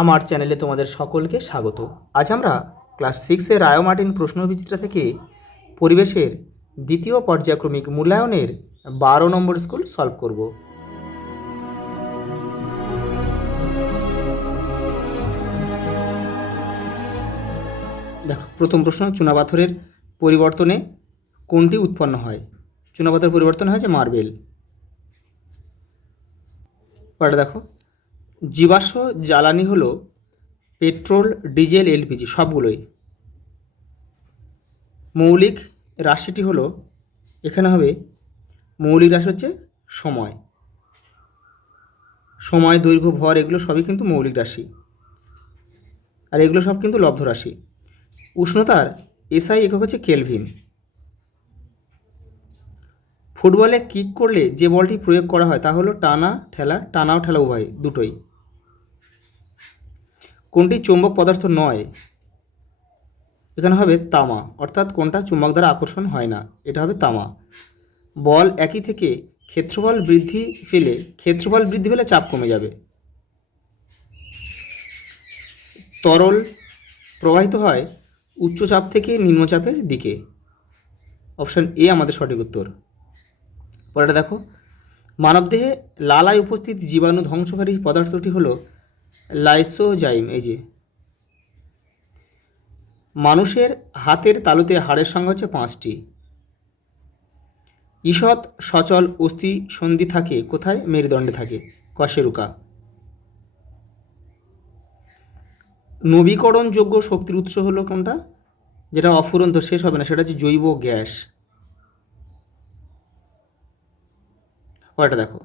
আমার চ্যানেলে তোমাদের সকলকে স্বাগত। আজ আমরা ক্লাস 6-এর রায় মার্টিন প্রশ্নবিচিত্রা থেকে পরিবেশের দ্বিতীয় পর্যায়ক্রমিক মূল্যায়নের 12 নম্বর স্কুল সলভ করব। দেখো, প্রথম প্রশ্ন, চুনাপাথরের পরিবর্তনে কোনটি উৎপন্ন হয়? চুনাপাথর পরিবর্তন হয় যে মার্বেল। পরে দেখো, জীবাশ্ম জ্বালানি হলো পেট্রোল, ডিজেল, এলপিজি সবগুলোই। মৌলিক রাশিটি হলো, এখানে হবে মৌলিক রাশি হচ্ছে সময়, সময়, দৈর্ঘ্য, ভর এগুলো সবই কিন্তু মৌলিক রাশি, আর এগুলো সব কিন্তু লব্ধ রাশি। উষ্ণতার এসআই একক হচ্ছে কেলভিন। ফুটবলে কিক করলে যে বলটি প্রয়োগ করা হয় তা হলো টানা ঠেলা, টানা ও ঠেলা উভয় দুটোই। কোনটি চৌম্বক পদার্থ নয়? এখানে হবে তামা, অর্থাৎ কোনটা চুম্বক দ্বারা আকর্ষণ হয় না, এটা হবে তামা। বল একই থেকে ক্ষেত্রফল বৃদ্ধি পেলে চাপ কমে যাবে। তরল প্রবাহিত হয় উচ্চচাপ থেকে নিম্নচাপের দিকে। অপশান এ আমাদের সঠিক উত্তর। পরেটা দেখো, মানবদেহে লালায় উপস্থিত জীবাণু ধ্বংসকারী পদার্থটি হলো লাইসোজাইম। এই যে মানুষের হাতের তালুতে হাড়ের সংখ্যা হচ্ছে 5টি। ঈষৎ সচল অস্থি সন্ধি থাকে কোথায়? মেরুদণ্ডে থাকে, কশেরুকা। নবীকরণযোগ্য শক্তির উৎস হলো কোনটা? যেটা অফুরন্ত শেষ হবে না, সেটা হচ্ছে জৈব গ্যাস। পরেরটা দেখো,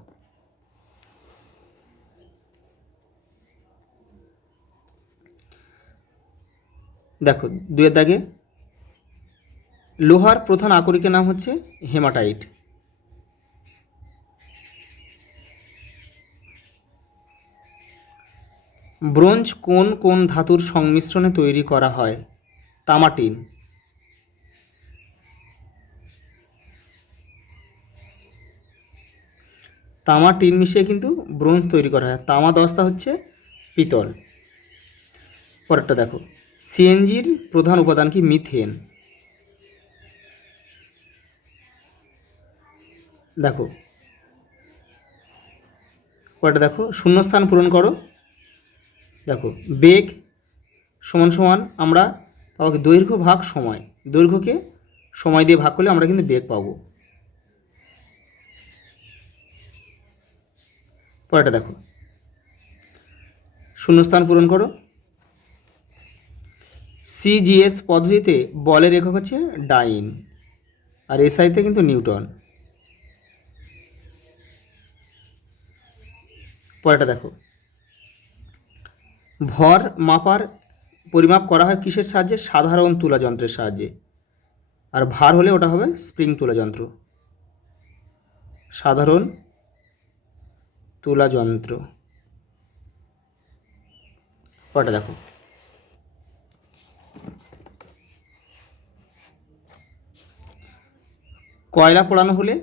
দেখো 2-এর দাগে, লোহার প্রধান আকরিকের নাম হচ্ছে হেমাটাইট। ব্রোঞ্জ কোন কোন ধাতুর সংমিশ্রণে তৈরি করা হয়? তামাটিন। তামা টিন মিশিয়ে কিন্তু ব্রোঞ্জ তৈরি করা হয়। তামা দস্তা হচ্ছে পিতল। পরেরটা দেখো, সিএনজির প্রধান উপাদান কি? মিথেন। দেখো পরেরটা দেখো, শূন্যস্থান পূরণ করো। দেখো, বেগ সমান সমান আমরা পাবো দৈর্ঘ্য ভাগ সময়, দৈর্ঘ্যকে সময় দিয়ে ভাগ করলে আমরা কিন্তু বেগ পাবো। পরেরটা দেখো, শূন্যস্থান পূরণ করো। সিজিএস পদ্ধতিতে বলের একক হচ্ছে ডাইন, আর এসআইতে কিন্তু নিউটন। পরেরটা দেখো, ভর পরিমাপ করা হয় কিসের সাহায্যে? সাধারণ তুলা যন্ত্রের সাহায্যে। আর ভার হলে ওটা হবে স্প্রিং তুলা যন্ত্র, সাধারণ তুলা যন্ত্র। পরেরটা দেখো, কয়লা পোড়ানো হলে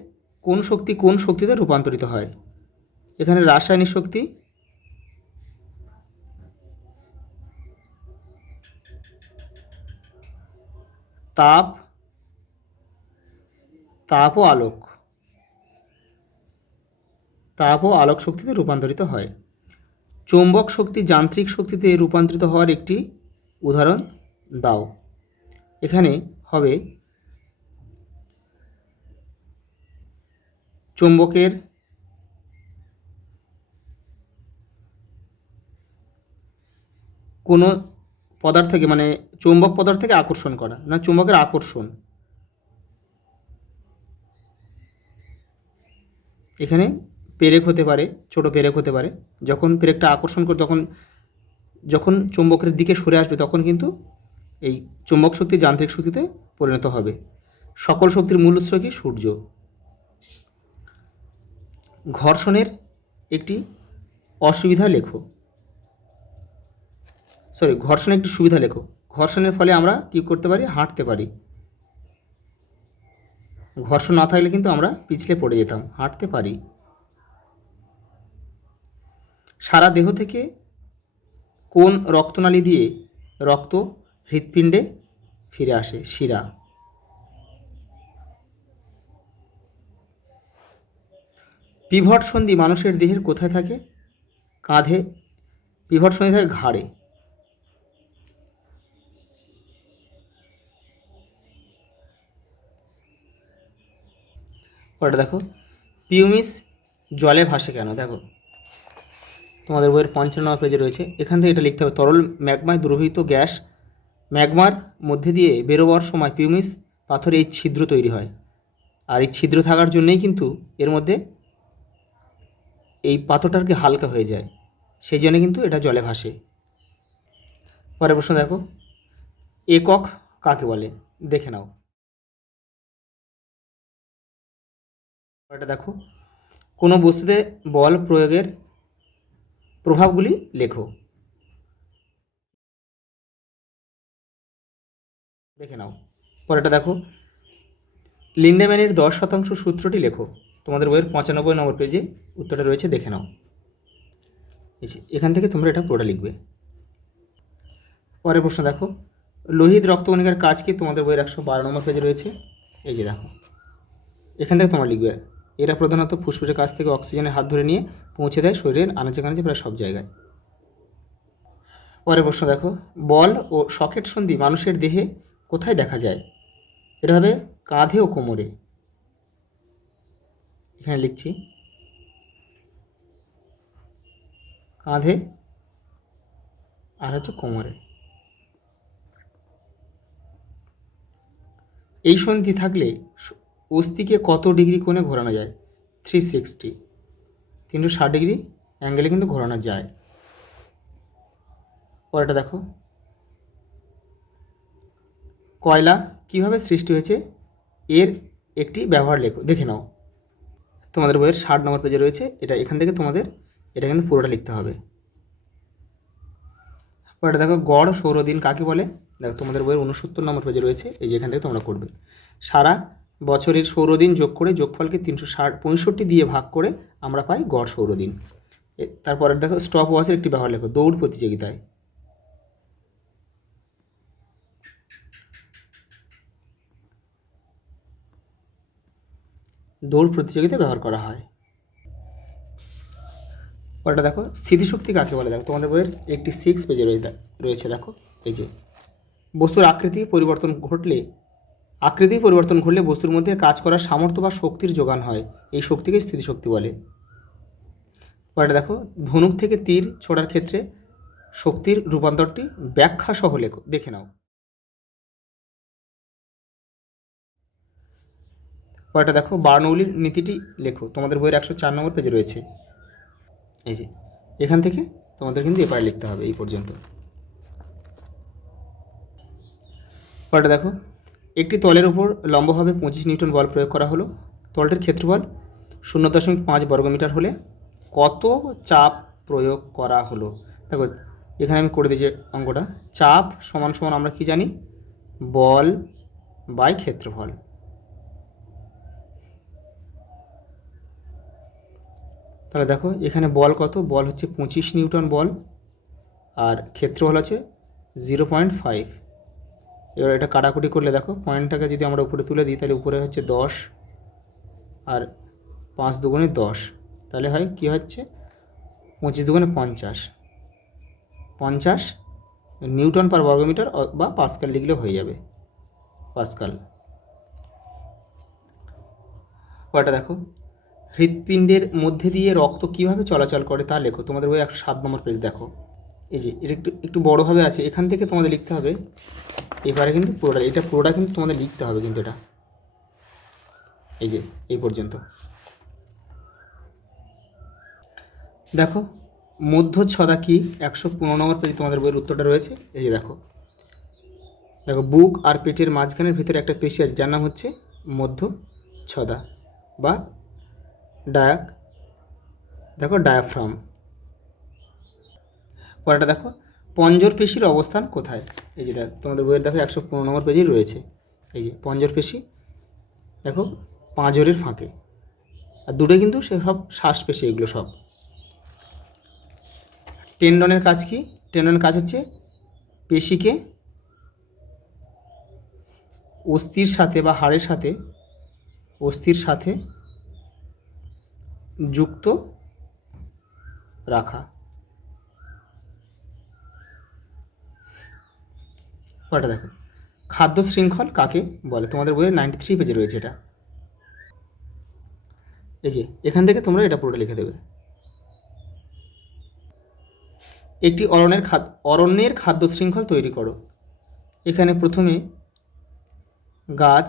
কোন শক্তি কোন শক্তিতে রূপান্তরিত হয়? এখানে রাসায়নিক শক্তি, তাপ, তাপ ও আলোক, তাপ ও আলোক শক্তিতে রূপান্তরিত হয়। চৌম্বক শক্তি যান্ত্রিক শক্তিতে রূপান্তরিত হওয়ার একটি উদাহরণ দাও। এখানে হবে চৌম্বকের কোনো পদার্থকে, মানে চৌম্বক পদার্থ থেকে আকর্ষণ করা, না চৌম্বকের আকর্ষণ। এখানে পেরেক হতে পারে, ছোট পেরেক হতে পারে। যখন পেরেকটা আকর্ষণ করে, যখন চৌম্বকের দিকে সরে আসবে, তখন কিন্তু এই চৌম্বক শক্তি যান্ত্রিক শক্তিতে পরিণত হবে। সকল শক্তির মূল উৎস কি? সূর্য। ঘর্ষণের একটি অসুবিধা লেখো, ঘর্ষণের একটি সুবিধা লেখো। ঘর্ষণের ফলে আমরা কি করতে পারি? হাঁটতে পারি। ঘর্ষণ না থাকলে কিন্তু আমরা পিছলে পড়ে যেতাম। হাঁটতে পারি। সারা দেহ থেকে কোন রক্তনালী দিয়ে রক্ত হৃৎপিণ্ডে ফিরে আসে? শিরা। পিভট সন্ধি মানুষের দেহের কোথায় থাকে? কাঁধে। পিভট সন্ধি থাকে ঘাড়ে। ওটা দেখো, পিউমিস জলে ভাসে কেন? দেখো তোমাদের বইয়ের 55 পেজে রয়েছে, এখান থেকে এটা লিখতে হবে। তরল ম্যাগমায় দ্রবীভূত গ্যাস ম্যাগমার মধ্যে দিয়ে বেরোবার সময় পিউমিস পাথরে এই ছিদ্র তৈরি হয়, আর এই ছিদ্র থাকার জন্যই কিন্তু এর মধ্যে এই পাথরটাকে হালকা হয়ে যায়, সেই জন্য কিন্তু এটা জলে ভাসে। পরের প্রশ্ন দেখো, একক কাকে বলে? দেখে নাও। এটা দেখো, কোনো বস্তুতে বল প্রয়োগের প্রভাবগুলি লেখো। দেখে নাও। পরেরটা দেখো, লিন্ডেম্যানের 10% সূত্রটি লেখো। তোমাদের বইয়ের 95 পেজে উত্তরটা রয়েছে, দেখে নাও। এখান থেকে তোমরা এটা পুরোটা লিখবে। পরের প্রশ্ন দেখো, লোহিত রক্তকণিকার কাজ কি? তোমাদের বইয়ের 112 পেজে রয়েছে। এই যে দেখো, এখান থেকে তোমরা লিখবে, এরা প্রধানত ফুসফুসের কাছ থেকে অক্সিজেনের হাত ধরে নিয়ে পৌঁছে দেয় শরীরের আনাচে কানাচে প্রায় সব জায়গায়। পরের প্রশ্ন দেখো, বল ও সকেট সন্ধি মানুষের দেহে কোথায় দেখা যায়? এটা হবে কাঁধে ও কোমরে। এখানে লিখছি, কাঁধে আর হচ্ছে কোমরে। এই সন্ধি থাকলে অস্থিকে কত ডিগ্রি কোণে ঘোরানো যায়? 360, 360 ডিগ্রি অ্যাঙ্গেলে কিন্তু ঘোরানো যায়। পরেরটা দেখো, কয়লা কিভাবে সৃষ্টি হয়েছে? এর একটি ব্যবহার লেখো। দেখে নাও, তোমাদের বইয়ের 60 পেজে রয়েছে এটা। এখান থেকে তোমাদের এটা কিন্তু পুরোটা লিখতে হবে। পরেরটা দেখো, গড় সৌরদিন কাকে বলে? দেখো তোমাদের বইয়ের 69 পেজে রয়েছে, এই যে এখান থেকে তোমরা করবে। সারা বছরের সৌরদিন যোগ করে যোগফলকে 365 দিয়ে ভাগ করে আমরা পাই গড় সৌরদিন। তারপরের দেখো, স্টপ ওয়াচের একটি ব্যবহার লেখো দৌড় প্রতিযোগিতায়। দৌড় প্রতিযোগিতায় ব্যবহার করা হয়। পরেরটা দেখো, স্থিতিশক্তি কাকে বলে? দেখো তোমাদের বইয়ের 86 পেজে রয়েছে। দেখো এই যে, বস্তুর আকৃতি পরিবর্তন ঘটলে বস্তুর মধ্যে কাজ করার সামর্থ্য বা শক্তির যোগান হয়, এই শক্তিকে স্থিতিশক্তি বলে। পরেরটা দেখো, ধনুক থেকে তীর ছোড়ার ক্ষেত্রে শক্তির রূপান্তরটি ব্যাখ্যা সহ লেখো। দেখে নাও। পরেরটা দেখো, বার্নৌলির নীতিটি লেখো। তোমাদের বইয়ের 104 পেজে রয়েছে। এই যে এখান থেকে তোমাদের কিন্তু এপারে লিখতে হবে এই পর্যন্ত। পরেরটা দেখো, একটি তলের উপর লম্বভাবে 25 নিউটন বল প্রয়োগ করা হলো। তলটির ক্ষেত্রফল 0.5 বর্গমিটার হলে কত চাপ প্রয়োগ করা হলো? দেখো এখানে আমি করে দিয়েছি অঙ্কটা। চাপ সমান সমান আমরা কি জানি? বল বাই ক্ষেত্রফল। তাহলে দেখো এখানে বল কত? বল হচ্ছে 25 নিউটন বল, আর ক্ষেত্রফল হচ্ছে 0.5। এবার এটা কাটাকুটি করলে দেখো, পয়েন্টটাকে যদি আমরা উপরে তুলে দিই তাহলে উপরে হচ্ছে 10 আর 5 দুগুণে 10, তাহলে হয় কি হচ্ছে 25 দুগুণে 50, 50 নিউটন পার বর্গমিটার বা পাস্কাল লিখলেও হয়ে যাবে, পাস্কাল। কয়টা দেখো, হৃৎপিণ্ডের মধ্যে দিয়ে রক্ত কিভাবে চলাচল করে তা লেখো। তোমাদের বই 107 পেজ দেখো। এই যে এটা একটু বড়োভাবে আছে, এখান থেকে তোমাদের লিখতে হবে। এবারে কিন্তু পুরোটা কিন্তু তোমাদের লিখতে হবে কিন্তু এটা, এই যে এই পর্যন্ত। দেখো মধ্যচ্ছদা কি? 115 পেজে তোমাদের বইয়ের উত্তরটা রয়েছে। এই যে দেখো, বুক আর পেটের মাঝখানের ভিতরে একটা পেশি আছে যার নাম হচ্ছে মধ্যচ্ছদা বা ডায়াফ্রাম। পরেরটা দেখো, পঞ্জর পেশির অবস্থান কোথায়? এই যেটা তোমাদের বইয়ের দেখো 115 পেজেই রয়েছে। এই যে পঞ্জর পেশি দেখো পাঁজরের ফাঁকে, আর দুটো কিন্তু সে সব শ্বাস পেশি, এগুলো সব। টেন্ডনের কাজ কি? টেন্ডনের কাজ হচ্ছে পেশিকে অস্থির সাথে বা হাড়ের সাথে অস্থির সাথে যুক্ত রাখা। ওটা দেখো, খাদ্য শৃঙ্খল কাকে বলে? তোমাদের বইয়ের 93 পেজে রয়েছে এটা। এই যে এখান থেকে তোমরা এটা পুরোটা লিখে দেবে। একটি অরণ্যের খাদ্য শৃঙ্খল তৈরি করো। এখানে প্রথমে গাছ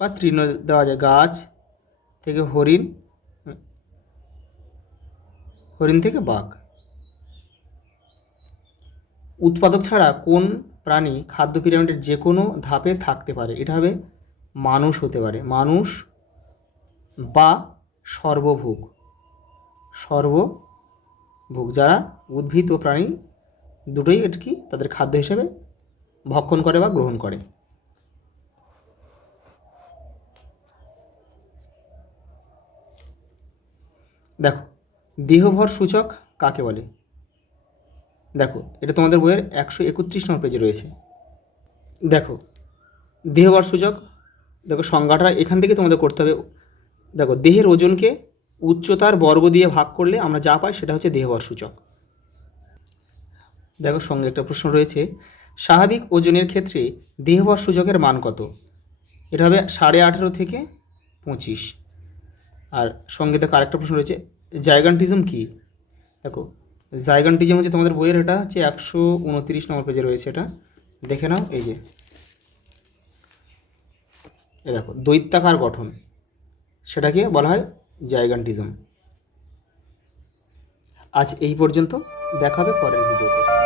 বা তৃণ দেওয়া যায়, গাছ থেকে হরিণ, হরিণ থেকে বাঘ। উৎপাদক ছাড়া কোন প্রাণী খাদ্য পিরামিডের যে কোনো ধাপে থাকতে পারে? এটা হবে মানুষ হতে পারে, মানুষ বা সর্বভুক। সর্বভুক যারা উদ্ভিদ ও প্রাণী দুটোই এটা কি তাদের খাদ্য হিসেবে ভক্ষণ করে বা গ্রহণ করে। দেখো, দেহভর সূচক কাকে বলে? দেখো, এটা তোমাদের বইয়ের 131 নম্বর পেজে রয়েছে। দেখো, দেহভর সূচক, দেখো সংজ্ঞাটা এখান থেকে তোমাদের করতে হবে। দেখো, দেহের ওজনকে উচ্চতার বর্গ দিয়ে ভাগ করলে আমরা যা পাই সেটা হচ্ছে দেহভর সূচক। দেখো, সঙ্গে একটা প্রশ্ন রয়েছে, স্বাভাবিক ওজনের ক্ষেত্রে দেহভর সূচকের মান কত? এটা হবে 18.5 থেকে 25। আর সঙ্গে দেখো আরেকটা প্রশ্ন রয়েছে, জাইগান্টিজম কি? দেখো, জাইগান্টিজম হচ্ছে তোমাদের বইয়ের, এটা হচ্ছে 129 নম্বর পেজে রয়েছে, এটা দেখে নাও। এই যে এ দেখো, দৈত্যাকার গঠন, সেটাকে বলা হয় জাইগান্টিজম। আজ এই পর্যন্ত, দেখা হবে পরের ভিডিওতে।